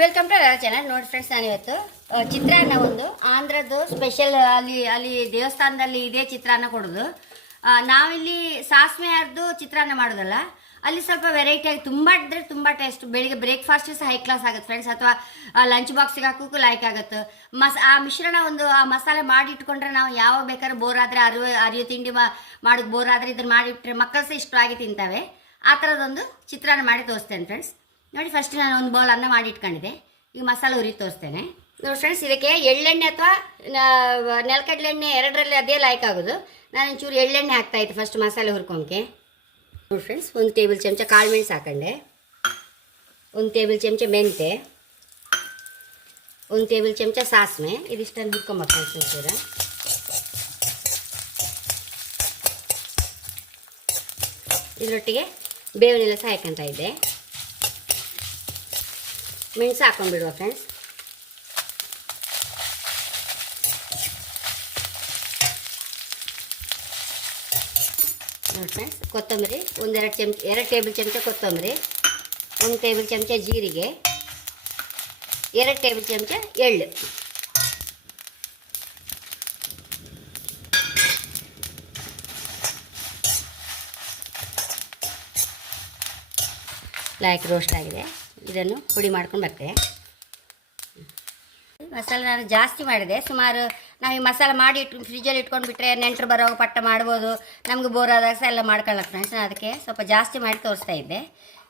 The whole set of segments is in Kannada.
ವೆಲ್ಕಮ್ ಟು ಚಾನಲ್ ನೋಡಿ ಫ್ರೆಂಡ್ಸ್ ನಾನು ಇವತ್ತು ಚಿತ್ರಾನ್ನ ಒಂದು. ಆಂಧ್ರದ್ದು ಸ್ಪೆಷಲ್ ಅಲ್ಲಿ ಅಲ್ಲಿ ದೇವಸ್ಥಾನದಲ್ಲಿ ಇದೇ ಚಿತ್ರಾನ್ನ ಕೊಡೋದು. ನಾವಿಲ್ಲಿ ಸಾಸಿವೆ ಅರ್ದು ಚಿತ್ರಾನ್ನ ಮಾಡೋದಲ್ಲ. ಅಲ್ಲಿ ಸ್ವಲ್ಪ ವೆರೈಟಿ ಆಗಿ ತುಂಬ ಇದ್ರೆ ತುಂಬ ಟೇಸ್ಟ್ ಬೆಳಿಗ್ಗೆ ಬ್ರೇಕ್ಫಾಸ್ಟ್ ಸಹ ಹೈ ಕ್ಲಾಸ್ ಆಗುತ್ತೆ ಫ್ರೆಂಡ್ಸ್ ಅಥವಾ ಲಂಚ್ ಬಾಕ್ಸಿಗೆ ಹಾಕೋಕ್ಕೂ ಲೈಕ್ ಆಗುತ್ತೆ. ಮಸ್, ಆ ಮಿಶ್ರಣ ಒಂದು, ಆ ಮಸಾಲೆ ಮಾಡಿ ಇಟ್ಕೊಂಡ್ರೆ ನಾವು ಯಾವಾಗ ಬೇಕಾದ್ರೂ ಬೋರ್ ಆದರೆ ಅರಿವು ಅರಿವು ತಿಂಡಿ ಮಾಡೋದು ಬೋರ್ ಆದರೆ ಇದನ್ನು ಮಾಡಿಟ್ರೆ ಮಕ್ಕಳು ಸಹ ಇಷ್ಟವಾಗಿ ತಿಂತವೆ. ಆ ಥರದೊಂದು ಚಿತ್ರಾನ್ನ ಮಾಡಿ ತೋರಿಸ್ತೇನೆ ಫ್ರೆಂಡ್ಸ್ ನೋಡಿ ಫಸ್ಟ್ ನಾನು ಒಂದು ಬೌಲ್ ಅನ್ನ ಮಾಡಿ ಇಟ್ಕೊಂಡಿದ್ದೆ ಈಗ ಮಸಾಲೆ ಉರಿ ತೋರಿಸ್ತೇನೆ. ನೋಡಿ ಫ್ರೆಂಡ್ಸ್ ಇದಕ್ಕೆ ಎಳ್ಳೆಣ್ಣೆ ಅಥವಾ ನೆಲಕಡಲೆ ಎಣ್ಣೆ ಎರಡರಲ್ಲಿ ಅದೇ ಲಾಯ್ಕ್ ಆಗೋದು ನಾನು ಒಂಚೂರು ಎಳ್ಳೆಣ್ಣೆ ಹಾಕ್ತಾ ಇತ್ತು ಫಸ್ಟ್ ಮಸಾಲೆ ಹುರ್ಕೊಂಕೆ ನೋಡಿ ಫ್ರೆಂಡ್ಸ್ ಒಂದು ಟೇಬಲ್ ಚಮಚ ಕಾಳು ಮೆಣಸು ಹಾಕೊಂಡೆ. ಒಂದು ಟೇಬಲ್ ಚಮಚ ಮೆಂತೆ ಒಂದು ಟೇಬಲ್ ಚಮಚ ಸಾಸಿವೆ. ಇದಿಷ್ಟನ್ನು ಹುರ್ಕೊಂಬರ್ತೀನಿ ಒಂಚೂರು. ಇದರೊಟ್ಟಿಗೆ ಬೇವಿನೆಲ್ಲ ಸಹ ಹಾಕೊಂತ ಇದ್ದೆ. ಮೆಣಸು ಹಾಕೊಂಡ್ಬಿಡುವ ಫ್ರೆಂಡ್ಸ್ ನೋಡಿ ಫ್ರೆಂಡ್ಸ್ ಕೊತ್ತಂಬರಿ ಒಂದೆರಡು ಚಮಚ ಎರಡು ಟೇಬಲ್ ಚಮಚ ಕೊತ್ತಂಬರಿ ಒಂದು ಟೇಬಲ್ ಚಮಚ ಜೀರಿಗೆ ಎರಡು ಟೇಬಲ್ ಚಮಚ ಎಳ್ಳು ಲೈಕ್ ರೋಸ್ಟ್ ಆಗಿದೆ ಇದನ್ನು ಪುಡಿ ಮಾಡ್ಕೊಂಡು ಬರ್ತೇವೆ ಮಸಾಲೆ ನಾನು ಜಾಸ್ತಿ ಮಾಡಿದೆ. ಸುಮಾರು ನಾವು ಈ ಮಸಾಲೆ ಮಾಡಿ ಇಟ್ಟು ಫ್ರಿಜ್ಜಲ್ಲಿ ಇಟ್ಕೊಂಡು ಬಿಟ್ಟರೆ ನೆಂಟರು ಬರೋ ಪಟ್ಟ ಮಾಡ್ಬೋದು. ನಮ್ಗೆ ಬೋರ್ ಆದಾಗ ಸಹ ಎಲ್ಲ ಮಾಡ್ಕೊಳ್ಳೋಕೆ ಫ್ರೆಂಡ್ಸ್ ನಾನು ಅದಕ್ಕೆ ಸ್ವಲ್ಪ ಜಾಸ್ತಿ ಮಾಡಿ ತೋರಿಸ್ತಾ ಇದ್ದೆ.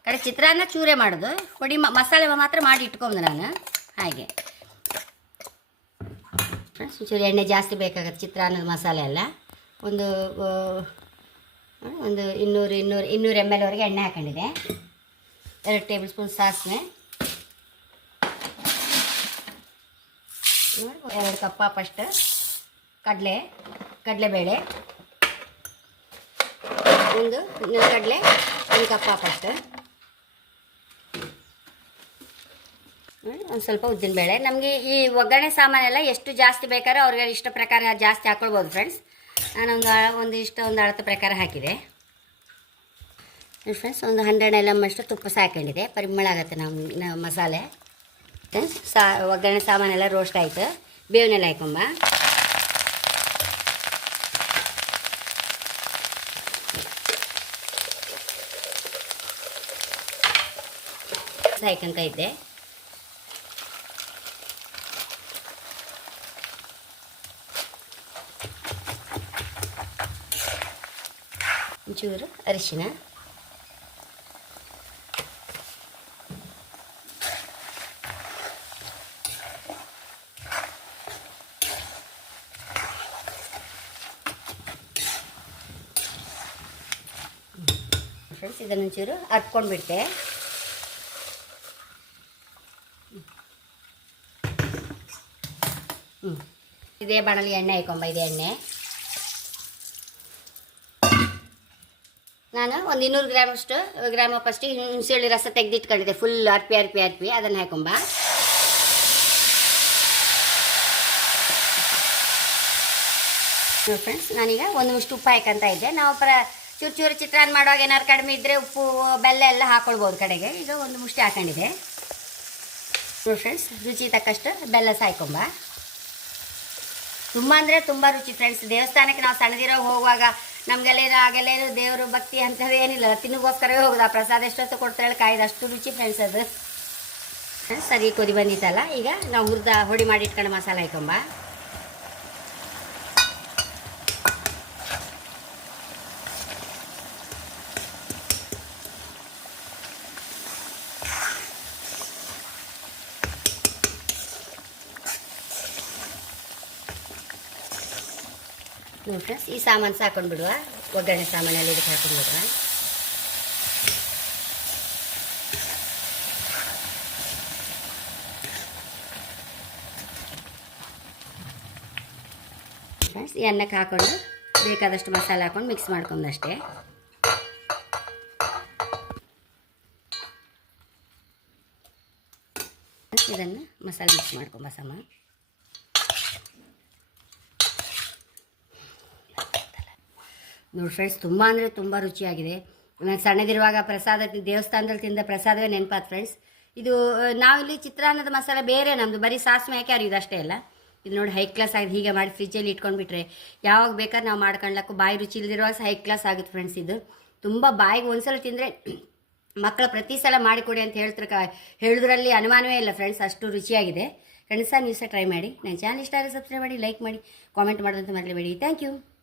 ಕಡೆ ಚಿತ್ರಾನ್ನ ಚೂರೆ ಮಾಡೋದು. ಪುಡಿ ಮಸಾಲೆ ಮಾತ್ರ ಮಾಡಿ ಇಟ್ಕೊಂಡು ನಾನು. ಹಾಗೆ. ಒಂಚೂರು ಎಣ್ಣೆ ಜಾಸ್ತಿ ಬೇಕಾಗುತ್ತೆ ಚಿತ್ರಾನ್ನದ ಮಸಾಲೆ ಎಲ್ಲ. ಒಂದು ಒಂದು ಇನ್ನೂರು ಇನ್ನೂರು ಇನ್ನೂರು ಎಂ ಎಲ್ವರೆಗೆ ಎಣ್ಣೆ ಹಾಕೊಂಡಿದೆ ಎರಡು ಟೇಬಲ್ ಸ್ಪೂನ್ ಸಾಸಿವೆ. ಎರಡು ಕಪ್ಪ ಫಸ್ಟ್ ಕಡಲೆ, ಕಡಲೆಬೇಳೆ. ಒಂದು ಕಡಲೆ, ಒಂದು ಕಪ್ಪ ಫಸ್ಟ್ ಒಂದು ಸ್ವಲ್ಪ ಉದ್ದಿನ ಬೇಳೆ. ನಮಗೆ ಈ ಒಗ್ಗರಣೆ ಸಾಮಾನೆಲ್ಲ ಎಷ್ಟು ಜಾಸ್ತಿ ಬೇಕಾದ್ರೆ ಅವ್ರಿಗೆ ಇಷ್ಟ ಪ್ರಕಾರ ಜಾಸ್ತಿ ಹಾಕ್ಕೊಳ್ಬೋದು ಫ್ರೆಂಡ್ಸ್ ನಾನೊಂದು ಒಂದು ಇಷ್ಟ ಒಂದು ಅಳತೆ ಪ್ರಕಾರ ಹಾಕಿದೆ. ಫ್ರೆಂಡ್ಸ್ ಒಂದು ಹಂಡ್ರೆಡ್ ಎಲ್ ಎಂ ಅಷ್ಟು ತುಪ್ಪ ಸಾಕೊಂಡಿದೆ ಪರಿಮಳ ಆಗುತ್ತೆ ನಮ್ಮ ಮಸಾಲೆ. ಫ್ರೆಂಡ್ಸ್ ಸಾ, ಒಗ್ಗರಣೆ ಸಾಮಾನೆಲ್ಲ ರೋಸ್ಟ್ ಆಯಿತು. ಬೇವನೆಲ್ಲ ಹಾಕೊಂಬ. ಹಾಕೊಂತ ಇದ್ದೆ. ಒಂಚೂರು ಅರಿಶಿನ. ಇದನ್ನು ಒಂಚೂರು ಹರ್ಕೊಂಡು ಬಿಟ್ಟೆ ಹ್ಞೂ ಇದೇ ಬಾಣಲಿ ಎಣ್ಣೆ ಹಾಕೊಂಬ, ಇದೆ ಎಣ್ಣೆ. ನಾನು ಒಂದು ಇನ್ನೂರು ಗ್ರಾಮ್ ಅಷ್ಟು, ಗ್ರಾಮ ಫಸ್ಟ್ ಹುಣಸೆಳ್ಳಿ ರಸ ತೆಗೆದಿಟ್ಕೊಂಡಿದ್ದೆ ಫುಲ್ ಅರ್ಪಿ ಅರ್ಪಿ ಅರ್ಪಿ, ಅದನ್ನು ಹಾಕೊಂಬ. ಫ್ರೆಂಡ್ಸ್ ನಾನೀಗ ಒಂದು ಮುಷ್ಟು ಉಪ್ಪು ಹಾಕಂತ ಇದ್ದೆ. ನಾವು ಪ್ರ ಚೂರು ಚೂರು ಚಿತ್ರಾನ್ನ ಮಾಡುವಾಗ ಏನಾದ್ರು ಕಡಿಮೆ ಇದ್ದರೆ ಉಪ್ಪು, ಬೆಲ್ಲ ಎಲ್ಲ ಹಾಕ್ಕೊಳ್ಬೋದು ಕಡೆಗೆ. ಈಗ ಒಂದು ಮುಷ್ಟಿ ಹಾಕೊಂಡಿದೆ. ಫ್ರೆಂಡ್ಸ್ ರುಚಿ ತಕ್ಕಷ್ಟು ಬೆಲ್ಲ ಸಾಯ್ಕೊಂಬ. ತುಂಬ ಅಂದರೆ ತುಂಬ ರುಚಿ ಫ್ರೆಂಡ್ಸ್ ದೇವಸ್ಥಾನಕ್ಕೆ ನಾವು ಸಣ್ಣದಿರೋ ಹೋಗುವಾಗ ನಮಗೆಲ್ಲ ಆಗೆಲ್ಲೇನು ಆಗೆಲ್ಲ ದೇವರು ಭಕ್ತಿ ಅಂಥದ್ದು ಏನಿಲ್ಲ. ತಿನ್ನಗೋಸ್ಕರವೇ ಹೋಗೋದು. ಆ ಪ್ರಸಾದ ಎಷ್ಟೊತ್ತು ಕೊಡ್ತಾಳೆ ಕಾಯ್ದು. ಅಷ್ಟು ರುಚಿ ಫ್ರೆಂಡ್ಸ್ ಅದು. ಸರಿ, ಕೊದಿ ಬಂದಿತ್ತಲ್ಲ. ಈಗ ನಾವು ಹುರಿದ, ಹೊಡಿ ಮಾಡಿ ಇಟ್ಕೊಂಡು ಮಸಾಲೆ ಹಾಕೊಂಬ. ಫ್ರೆಂಡ್ಸ್ ಈ ಸಾಮಾನು ಸಾಕೊಂಡು ಬಿಡುವ. ಒಗ್ಗರಣೆ ಸಾಮಾನೆಲ್ಲ ಇದಕ್ಕೆ ಹಾಕೊಂಡು ಬಿಡುವ. ಫ್ರೆಂಡ್ಸ್ ಈ ಅನ್ನಕ್ಕೆ ಹಾಕೊಂಡು ಬೇಕಾದಷ್ಟು ಮಸಾಲೆ ಹಾಕೊಂಡು ಮಿಕ್ಸ್ ಮಾಡ್ಕೊಂಡಷ್ಟೇ ಇದನ್ನು ಮಸಾಲೆ ಮಿಕ್ಸ್ ಮಾಡ್ಕೊಂಬ ಸಮ. ನೋಡಿ ಫ್ರೆಂಡ್ಸ್ ತುಂಬ ಅಂದರೆ ತುಂಬ ರುಚಿಯಾಗಿದೆ. ನಾನು ಸಣ್ಣದಿರುವಾಗ ಪ್ರಸಾದ ದೇವಸ್ಥಾನದಲ್ಲಿ ತಿಂದ ಪ್ರಸಾದವೇ ನೆನಪಾತು ಫ್ರೆಂಡ್ಸ್ ಇದು ನಾವಿಲ್ಲಿ ಚಿತ್ರಾನ್ನದ ಮಸಾಲೆ ಬೇರೆ ನಮ್ಮದು ಬರೀ ಸಾಸಿವೆ ಹಾಕಿ ಅರಿಯೋದು ಅಷ್ಟೇ ಅಲ್ಲ. ಇದು ನೋಡಿ ಹೈ ಕ್ಲಾಸ್ ಆಗಿದೆ ಹೀಗೆ ಮಾಡಿ ಫ್ರಿಜ್ಜಲ್ಲಿ ಇಟ್ಕೊಂಡ್ಬಿಟ್ರೆ ಯಾವಾಗ ಬೇಕಾದ್ರೆ ನಾವು ಮಾಡ್ಕೊಳ್ಳಕ್ಕೂ ಬಾಯಿ ರುಚಿ ಇಲ್ದಿರುವಾಗ ಹೈ ಕ್ಲಾಸ್ ಆಗುತ್ತೆ ಫ್ರೆಂಡ್ಸ್ ಇದು. ತುಂಬ ಬಾಯಿಗೆ ಒಂದ್ಸಲ ತಿಂದರೆ ಮಕ್ಕಳು ಪ್ರತಿ ಸಲ ಮಾಡಿಕೊಡಿ ಅಂತ ಹೇಳ್ತಾರೆ ಹೇಳಿದ್ರಲ್ಲಿ ಅನುಮಾನವೇ ಇಲ್ಲ ಫ್ರೆಂಡ್ಸ್ ಅಷ್ಟು ರುಚಿಯಾಗಿದೆ. ಫ್ರೆಂಡ್ಸ ನೀವು ಸಹ ಟ್ರೈ ಮಾಡಿ. ನನ್ನ ಚಾನಲ್ ಇಷ್ಟ ಆದರೆ ಸಬ್ಸ್ಕ್ರೈಬ್ ಮಾಡಿ ಲೈಕ್ ಮಾಡಿ ಕಾಮೆಂಟ್ ಮಾಡೋದಂತ ಮರಲೇಬೇಡಿ ಥ್ಯಾಂಕ್ ಯು